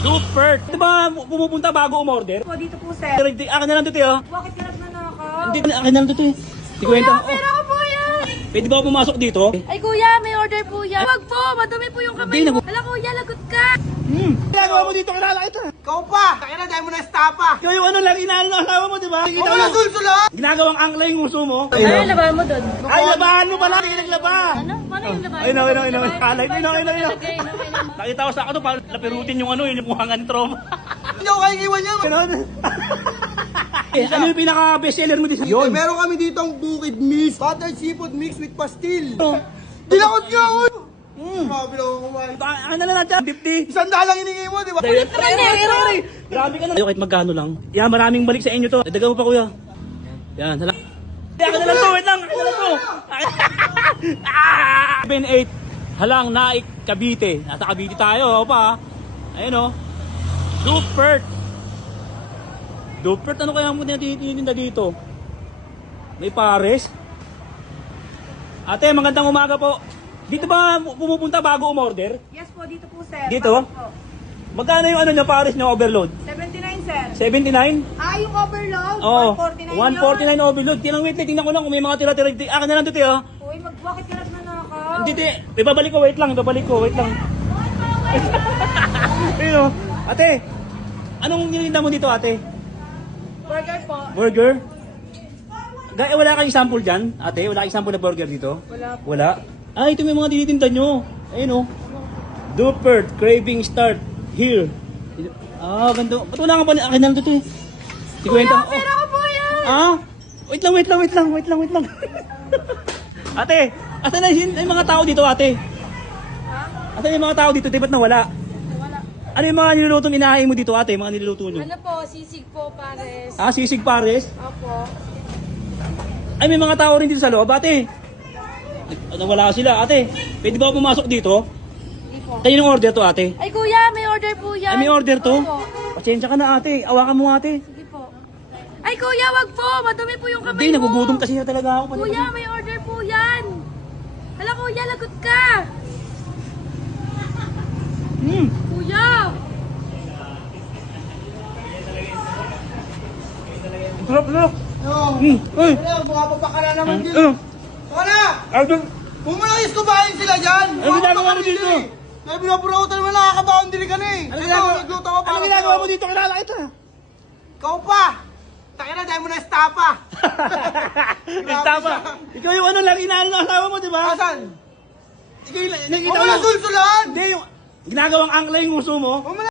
Super! Di ba pumupunta bago umorder? Po, dito po, sir. Pero hindi, akin na lang dito eh. Bakit ka nagnanakaw? Hindi, akin na lang dito eh. Di kwenta. Kuya, pera ko po yan! Pwede ba ako pumasok dito? Ay, kuya, may order po yan. Huwag po, madumi po yung kamay Hindi, mo. Hala, kuya, lagot ka. Ginagawa mo dito, kilala kita. Ikaw pa! Kaya na, dahil mo na estapa! Ikaw yung ano lang, inaano ng asawa mo, di ba? Huwag mo na sulsulan! Ginagawang angla yung uso mo. Ano yung labahan mo doon? Ay, labahan mo pala, hindi naglaba. Ano? Paano yung labahan Ay, no, mo? no, no. Kalay, no. Okay, no. Nakita ko sa ako to, parang lapirutin yung ano, yung buhangan ni Troma. Hindi ako kaya iwan niya! Ganon. Ano yung pinaka best seller mo dito? Yun. Meron kami dito ang bukid mix. Buttered seafood mix with pastil. Dinakot niya ako! Grabe lang ako kumain. Ano na lang natin? 50. 100 lang hiningi mo, di ba? Grabe ka na. Ayaw kahit magkano lang. Yan, maraming balik sa inyo to. Dagdagan mo pa, kuya. Yan, hala. Akin na lang to, wait lang. Akin na lang to. 7-8. Halang Naik, Cavite. Nasa Cavite tayo, ako pa. Ayun o. Dupert. Dupert, ano kaya mo tinitininda dito? May pares. Ate, magandang umaga po. Dito ba pumupunta bago umorder? Yes po, dito po, sir. Dito? Bakit po? Magkano yung ano nyo, pares nyo, overload? 79, sir. 79? Ah, yung overload? Oo. 149 149 overload. Wait, tingnan ko lang kung may mga tira-tira. Akin na lang dito, ha? Uy, bakit ka nagnanakaw? Hindi, ibabalik ko, wait lang. Ayun, oh. Ate, anong nilinda mo dito, ate? Burger po. Burger? Wala kayong sample dyan, ate? Wala kayong sample na burger dito? Wala po. Wala? Ah, ito may mga tinitinda nyo. Ayun, oh. Dupert, craving start here. Ah, ganito. Ba't wala ka pa? Akin na lang dito, eh. Di kwenta. Pera ko po yan! Ah? Wait lang. Ate, asan na yung mga tao dito, ate? Asan yung mga tao dito? Di ba't nawala? Wala. Ano yung mga nilulutong inahay mo dito, ate? Mga niluluto nyo? Ano po, sisig po, pares. Ah, sisig pares? Opo. Ay, may mga tao rin dito sa loob, ate. Nawala sila, ate. Pwede ba ako pumasok dito? Hindi po. Tayo yung order to, ate. Ay, kuya, may order po yan. Ay, may order to? Opo. Pasensya ka na, ate. Awakan mo, ate. Sige po. Ay, kuya, wag po. Madumi po yung kamay Hindi, mo. nagugutom kasi talaga ako. Kuya, may order po yan. Hala, kuya, lagot ka. Kuya. Sarap. Yo! Uy! Wala, bumababa ka na naman dito. Ano? Baka na! Arjun! Huwag mo lang iskubahin sila dyan! Ano ginagawa mo dito? Kaya binaburautan mo nakakabaon din ka na eh! Ano Ito, ginagawa? nagluto ko para Ano ginagawa sa'yo. mo dito? Kilala kita. Ikaw pa! Taka na, dahil mo na estapa! Estapa. Ikaw yung ano lang, inaano ng asawa mo, di ba? Asan? Ikaw yung Huwag nakikita mo na sulsulan! Hindi, yung ginagawang angla yung uso mo. Huwag mo na